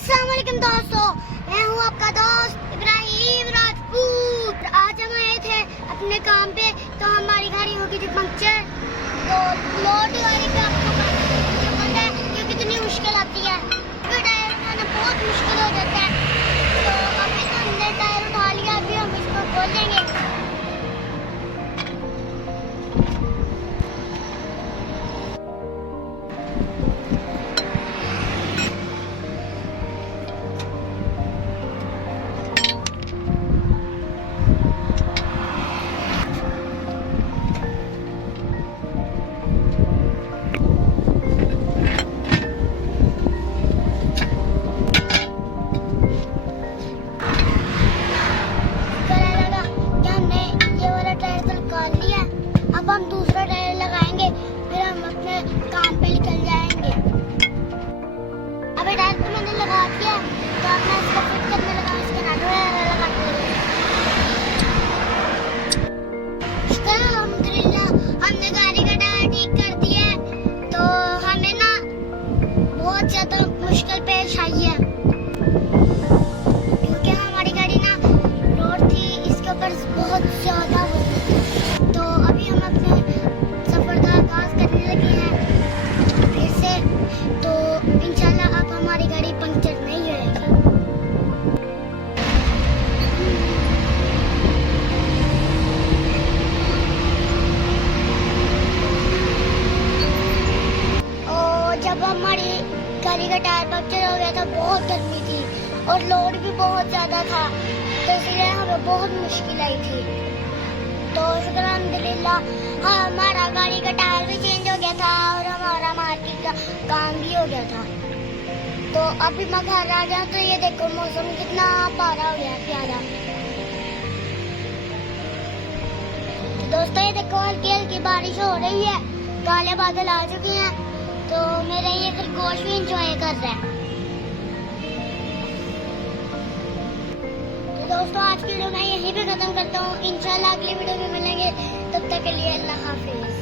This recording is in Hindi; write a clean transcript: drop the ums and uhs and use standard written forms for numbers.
अस्सलाम वालेकुम दोस्तों, मैं हूँ आपका दोस्त इब्राहिम राजपूत। आज हम आए थे अपने काम पे, तो हमारी गाड़ी हो गई थी पंक्चर। तो लोड गाड़ी पे आपको पता है कि कितनी मुश्किल आती है, फिर टायर उठाना बहुत मुश्किल हो जाता है। तो अभी तो हमने टायर उठा लिया, अभी हम इसको खोलेंगे। हम दूसरा टायर लगाएंगे, फिर हम अपने काम पे निकल जाएंगे। अभी टायर तो मैंने लगा दिया, तो अब मैं इसको फिट करने लगा, इसके नट वगैरह लगाते हैं। अल्हम्दुलिल्लाह हमने गाड़ी का टायर ठीक कर दिया है। तो हमें ना बहुत ज्यादा मुश्किल पेश आई है, क्योंकि हमारी गाड़ी ना रोड थी, इसके ऊपर बहुत ज्यादा तो अभी हम अपने सफर का आगाज करने लगे हैं फिर से। तो इंशाल्लाह अब हमारी गाड़ी पंक्चर नहीं होएगी। और जब हमारी गाड़ी का टायर पंक्चर हो गया था, बहुत गर्मी थी और लोड भी बहुत ज्यादा था, तो इसलिए हमें बहुत मुश्किल आई थी। तो शुक्र अल्हम्दुलिल्लाह हमारा गाड़ी का टायर भी चेंज हो गया था और हमारा मार्केट का काम भी हो गया था। तो अभी मैं घर आ गया, तो ये देखो मौसम कितना प्यारा हो गया, प्यारा। तो दोस्तों ये देखो हल्की हल्की बारिश हो रही है, काले बादल आ चुके हैं, तो मेरा ये खरगोश भी इंजॉय कर रहा है। दोस्तों आज की वीडियो मैं यहीं पे खत्म करता हूँ। इंशाल्लाह अगली वीडियो में मिलेंगे, तब तक के लिए अल्लाह हाफिज।